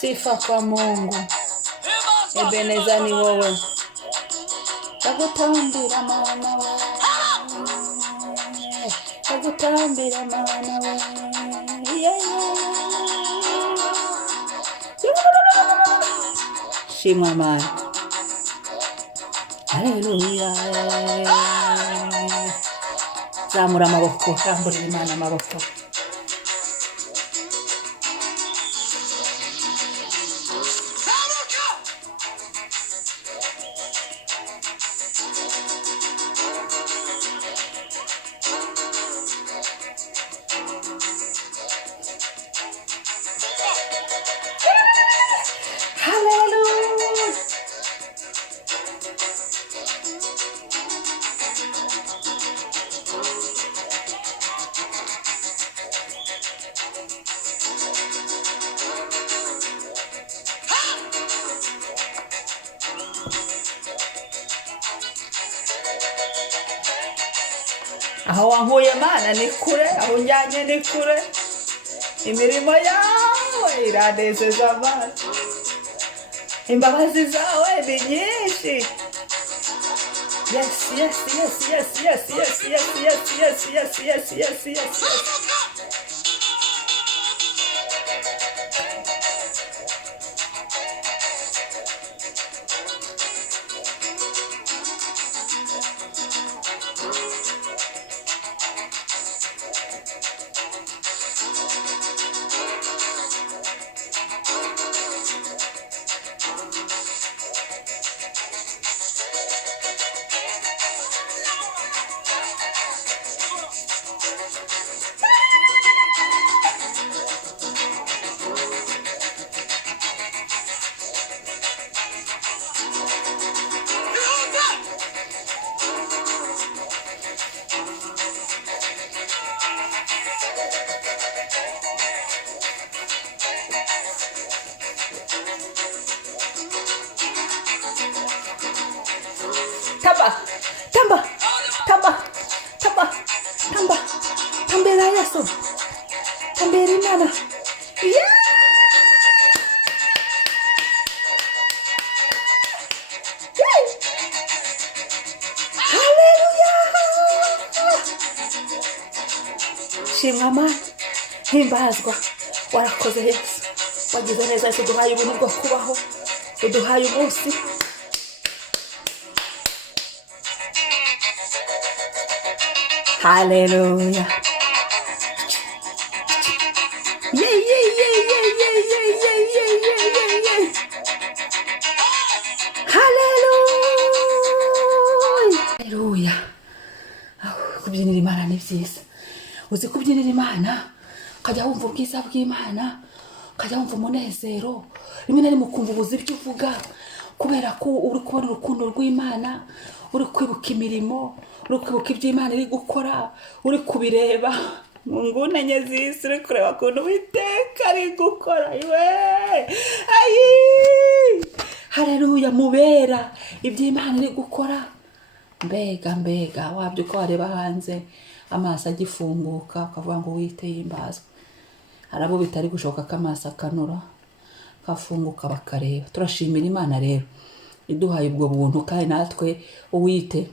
Sifa kwa Mungu. Ebeneza ni wewe. Ndagutambira mana we. Ndagutambira mana we. Shimwa mana. Haleluya. Zamura amaboko, ramburira Imana amaboko. Aho wankuye Mana ni kure, aho njyanye ni kure. Imirimo yawe iranezeza Mana. Imbabazi zawe ni nyinshi. Yes, yes, yes, yes, yes, yes, yes, yes, yes, yes, yes, yes, yes, yes. Tambira Yesu. Tambira Imana. Yeah! Yeah! Hallelujah! Shimwa Mana. Himbazwa. Warakoze Yesu. Wagize neza Yesu, uduhaye ubuntu bwo kubaho. Uduhaye umunsi. Hallelujah. Yeah, yeah, yeah, yeah, yeah, yeah, yeah, yeah, yeah, yeah, yeah. Hallelujah. Hallelujah. Kubyinira Imana ni byiza. Uzi kubyinira Imana, ukajya wumva ubwiza bw'Imana, ukajya wumva umunezero. Rimwe na rimwe ukumva ubuzi ibyo uvuga, kubera ko uri kubona urukundo rw'Imana, uri kwibuka imirimo, uri kwibuka ibyo Imana iri gukora, uri kubireba mu ngune enye z'isi, uri kureba ukuntu Uwiteka ari gukora. Ayi! Haleluya, mubera ibyo Imana iri gukora. Mbega wabyo ko wareba hanze amaso agifunguka ukavuga ngo Uwiteka yimbazwe. Harabo bitari gushoka ko amaso akanura kafunguka bakareba. Turashimira Imana rero iduhaye ubwo buntu, kandi natwe Uwite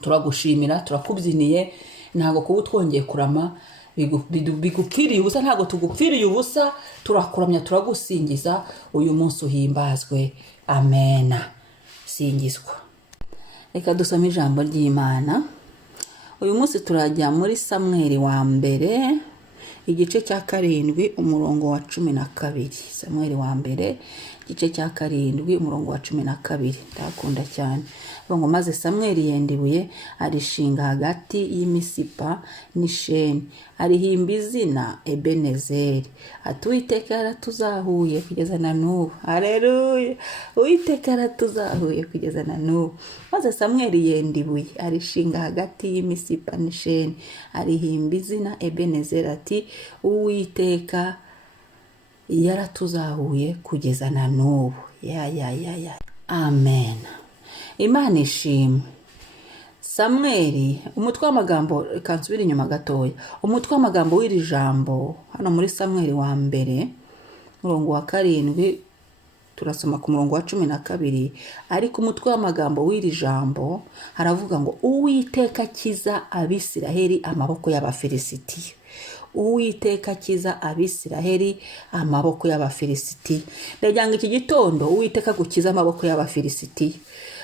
turagushimira, turakubyiniye. Ntago kuba twongeye kurama bigupfiriye ubusa, ntago tugupfiriye ubusa. Turakuramya, turagusingiza. Uyu munsi uhimbazwe. Amena. Singizwa. Reka dusome ijambo ry'Imana. Uyu munsi turajya muri Samweli wa mbere, igice cya 7 umurongo wa 12. Samweli wa mbere igice cya 7 umurongo wa 12. Ndakunda cyane. Ngo maze Samweli yenda ibuye arishinga hagati y'Imisipa n'Isheni, arihimba izina Ebenezeri. Ati Uwiteka yaratuzahuye kugeza na n'ubu. Haleluya. Uwiteka yaratuzahuye kugeza na n'ubu. Maze Samweli yenda ibuye arishinga hagati y'Imisipa n'Isheni, arihimba izina Ebenezeri. Ati Uwiteka yaratuzahuye kugeza na n'ubu. Ya. Amen. Imana ishimwe. Samweli, umutwe w'amagambo, kansubira inyuma gatoya. Umutwe w'amagambo w'iri jambo hano muri Samweli wa mbere, murongo wa 7 turasoma ku murongo wa 12, ariko umutwe w'amagambo w'iri jambo haravuga ngo Uwiteka akiza Abisiraheli amaboko y'Abafilisitiya. Uwiteka akiza Abisiraheli amaboko y'Abafilisitiya. Ndagira iki gitondo Uwiteka gukiza amaboko y'Abafilisitiya.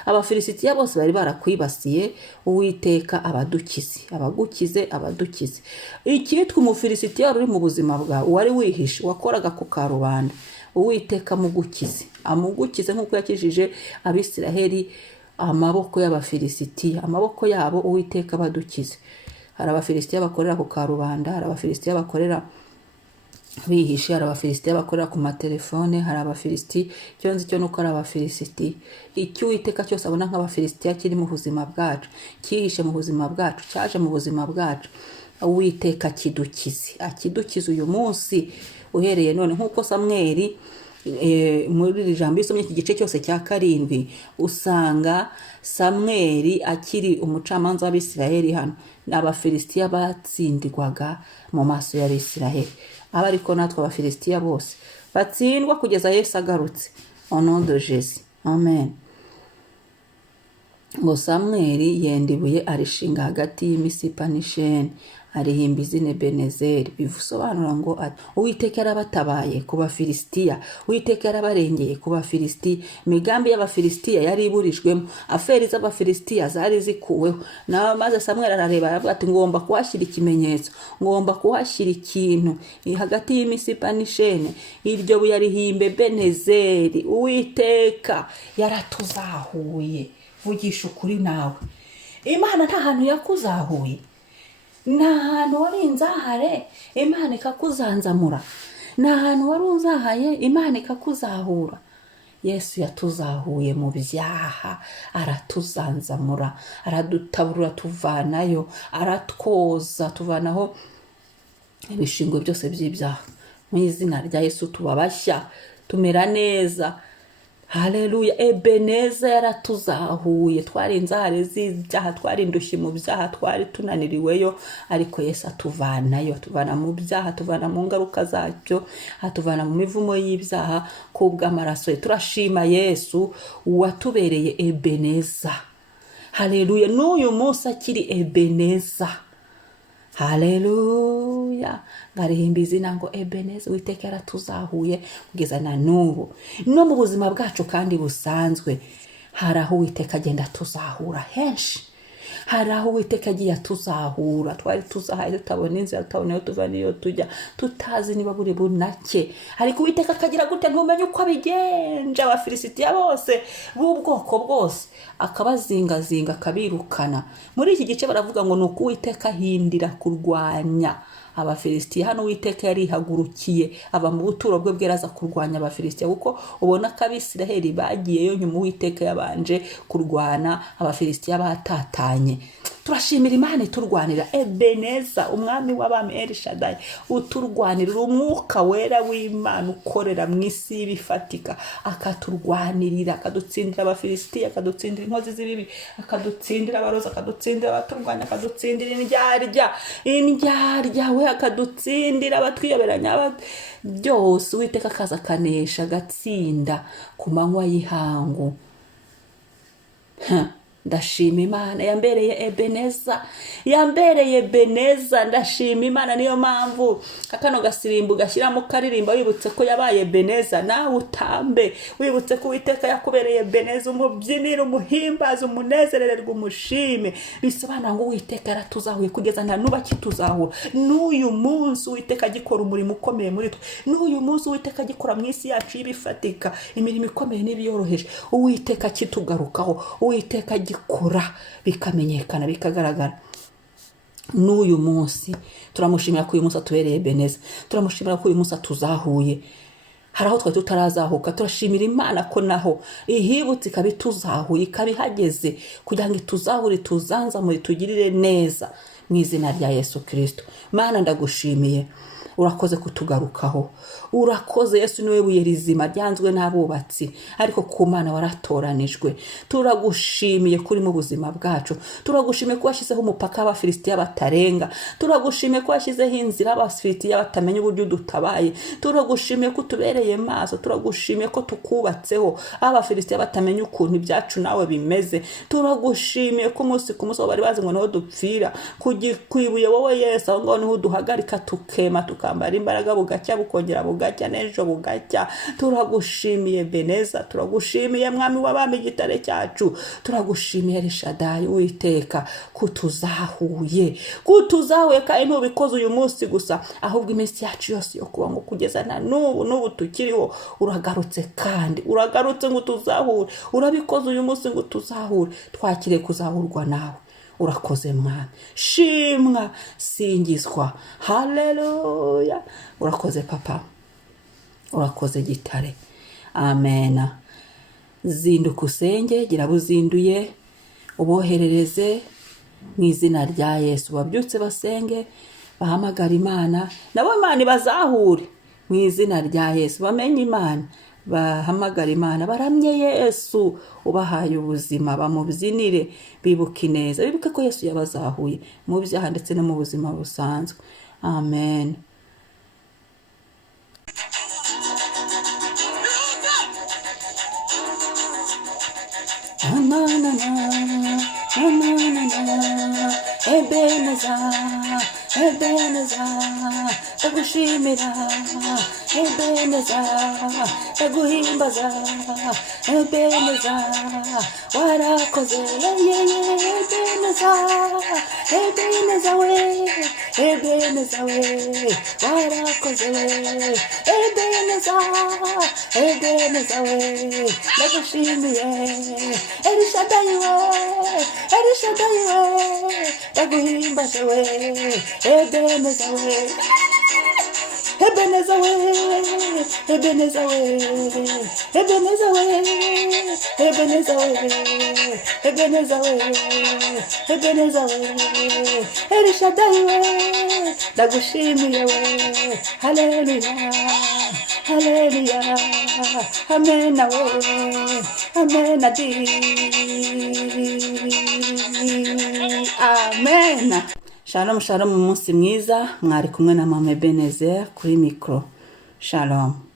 Abafilisitiya bose bari barakwibasiye, Uwiteka abadukize, abagukize, abadukize. Ikitwa umufilisitiya uri mu buzima bwawe, wari wihishe, wakoraga ku karubanda, Uwiteka amugukize, amugukize nk'uko yakijije Abisiraheli amaboko y'Abafilisitiya. Amaboko yabo Uwiteka abadukize. Hari Abafilisitiya bakorera ku karubanda, hari Abafilisitiya bakorera bihishe, hari Abafilisitiya bakorera ku matelefone, hari Abafilisitiya cyo nzi cyo nuko ari Abafilisitiya. Icyo Uwiteka cyose abona nk'Abafilisitiya kiri mu buzima bwacu, kihishe mu buzima bwacu, cyaje mu buzima bwacu, Uwiteka akidukize, akidukize uyu munsi uhereye none. Nk'uko Samweli muri iri jambo isomye iki gice cyose cya 7 usanga Samweli akiri umucamanza w'Abisiraheli. Hano n'Abafilisitiya batsindirwaga mu maso y'Abisiraheli, ariko natwe Abafilisitiya bose batsindwa kugeza Yesu agarutse. Au nom de Jésus, amen. Ngo Samweli yenda ibuye arishinga hagati y'imisipa n'isheni, arihimba izina Ebenezeri, bivusobanura ngo Uwiteka yarabatabaye ku Bafilisitiya, Uwiteka yarabarengeye ku Bafilisitiya. Imigambi y'Abafilisitiya yari iburijwemo, aferi z'Abafilisitiya zari zikuweho. Na maze Samweli arareba aravuga ati ngomba kuhashyira ikimenyetso, ngomba kuhashyira ikintu hagati y'imisipa n'isheni. Iryo buye arihimba Ebenezeri, Uwiteka yaratuzahuye. Vugisha ukuri nawe, Imana nta hantu yakuzahuye, nta hantu wari inzahare Imana ikakuzanzamura, nta hantu wari uzahaye Imana ikakuzahura. Yesu yatuzahuye mu byaha, aratuzanzamura, aradutabura tuvanayo, aratwoza tuvanaho ibishingwe byose by'ibyaha. Mu izina rya Yesu tubabashya, tumera neza. Haleluya. Ebeneza yaratuzahuye, twari inzahare z'ibyaha, twari indushyi mu byaha, twari tunaniriweyo, ariko Yesu atuvanayo, atuvana mu byaha, atuvana mu ngaruka zacyo, atuvana mu mivumo y'ibyaha kubw'amaraso ye. Turashima Yesu watubereye Ebeneza. Haleluya. N'uyu munsi akiri Ebeneza. Haleluya. Ngarihimba izina ngo Ebeneza, Uwiteka yaratuzahuye kugeza na n'ubu. No mu buzima bwacu kandi busanzwe hari aho Uwiteka agenda atuzahura henshi, hari aho Uwiteka agiye atuzahura. Twari tuzahaye tutabona inzira, tutabona iyo tuva n'iyo tujya, tutazi niba buri bunake, ariko Uwiteka akagira gute ntumenye uko abigenje. Abafilisitiya bose b'ubwoko bwose akabazingazinga, akabirukana. Muri iki gice baravuga ngo nuko Uwiteka ahindira kurwanya Abafilisitiya. Hano Uwiteka yarihagurukiye aba mu buturo bwe bweraza kurwanya Abafilisitiya, kuko ubona ko Abisiraheli bagiyeyo nyuma Uwiteka yabanje kurwana, Abafilisitiya batatanye. Turashimira Imana iturwanira. Ebeneza, umwami w'abami El Shaddai uturwanirira, umwuka wera w'Imana ukorera mu isi bifatika, akaturwanirira, akadutsindira Abafilisitiya, akadutsindira inkozi z'ibibi, akadutsindira abaroza, akadutsindira abaturwanya, akadutsindira indyarya we, akadutsindira abatwiyoberanya byose. Uwiteka akaza akanesha, agatsinda ku manywa y'ihangu. Ndashima Imana yambereye Ebeneza, yambereye Ebeneza. Ndashima Imana. Niyo mpamvu akano gasirimbo gashyiramo karirimba wibutse ko yabaye Ebeneza. Nawe utambe wibutse ko Uwiteka yakubereye Ebeneza, umubyinire, umuhimbaze, umunezerererwe, umushime. Bisobanura ngo Uwiteka yaratuzahuye kugeza na n'ubu akituzahura. N'uyu munsi Uwiteka agikora umurimo ukomeye muri twe. N'uyu munsi Uwiteka agikora mu isi yacu y'ibifatika imirimo ikomeye n'ibiyoroheje. Uwiteka akitugarukaho, Uwiteka agikora bikamenyekana, bikagaragara. N'uyu munsi turamushimira ko uyu munsi atubereye Ebeneza, turamushimira ko uyu munsi atuzahuye. Hari aho twari tutarazahuka, turashimira Imana ko naho ihibutse ikabituzahuye, ikabihageze kugira ngo ituzahure, tuzanzamure, tugirire neza mu izina rya Yesu Kristo. Mana ndagushimiye urakoze kutugarukaho, urakoze Yesu niwe buye rizima ryanzwe n'abubatsi, ariko ku Mana waratoranijwe. Turagushimiye kuri mu buzima bwacu, turagushimiye ko washyizeho umupaka w'Abafilisitiya batarenga, turagushimiye ko washyizeho inzira Abafilisitiya batamenya uburyo dutabaye, turagushimiye ko tubereye maso, turagushimiye ko tukubatseho Abafilisitiya batamenya ukuntu ibyacu nawe bimeze, turagushimiye ko umunsi ku munsi bari bazi ngo niho dupfira, kwibuye wowe Yesu aho ngaho niho duhagarika tukema tukambara imbaraga, bugacya bukongera bugacya n'ejo bugacya. Turagushimiye Beneza, turagushimiye mwami w'abami igitare cyacu, turagushimiye Rishadayi Uwiteka kutuzahuye kandi ntubikoze uyu munsi gusa, ahubwo iminsi yacu yose yo kuba ngo kugeza na n'ubu tukiriho uragarutse, kandi uragarutse ngo tuzahure, urabikoze uyu munsi ngo tuzahure, twakire kuzahurwa nawe. Urakoze mwami, shimwa, singizwa, haleluya. Urakoze papa, urakoze gitare, amena. Zinduka usenge, gira buzinduye, uboherereze mu izina rya Yesu. Babyutse basenge, bahamagara Imana, nabo Imana bazahure mu izina rya Yesu. Bamenye Imana, bahamagara Imana, baramye Yesu ubahaye ubuzima, bamubyinire, bibuke neza, bibuke ko Yesu yabazahuye mu byaha ndetse no mu buzima busanzwe. Amen. Ebeneza, ndagushimira, Ebeneza, ndaguhimbaza, Ebeneza, warakoze, Ebeneza, Ebeneza we, Ebeneza we, warakoze, Ebeneza, Ebeneza we, ndagushimiye, Elishadayi we, Elishadayi we, ndaguhimbaza we, Ebeneza we, Ebeneza we, Ebeneza we, Ebeneza we, Ebeneza we, Ebeneza we, Ebeneza we, Elishadayi we, ndagushimiye we, haleluya, haleluya, amena we, amena di, amena. Shalom, shalom, umunsi mwiza, mwari kumwe na Mama Ebenezer kuri mikro. Shalom.